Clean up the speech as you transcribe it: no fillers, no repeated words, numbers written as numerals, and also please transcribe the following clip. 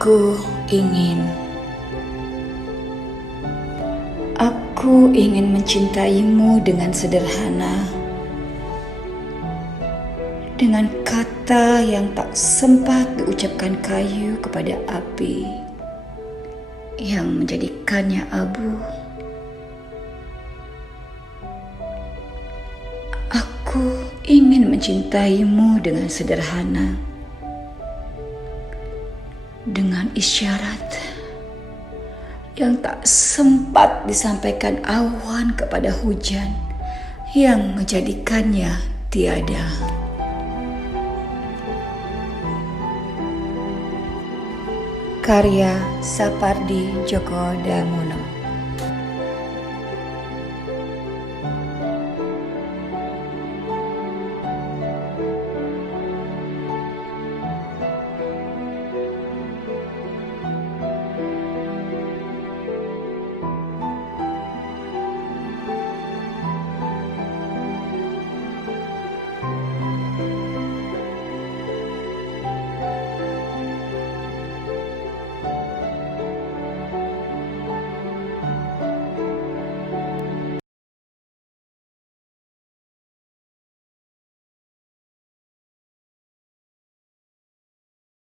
Aku ingin mencintaimu dengan sederhana, dengan kata yang tak sempat diucapkan kayu kepada api yang menjadikannya abu. Aku ingin mencintaimu dengan sederhana, dengan isyarat yang tak sempat disampaikan awan kepada hujan yang menjadikannya tiada. Karya Sapardi Djoko Damono.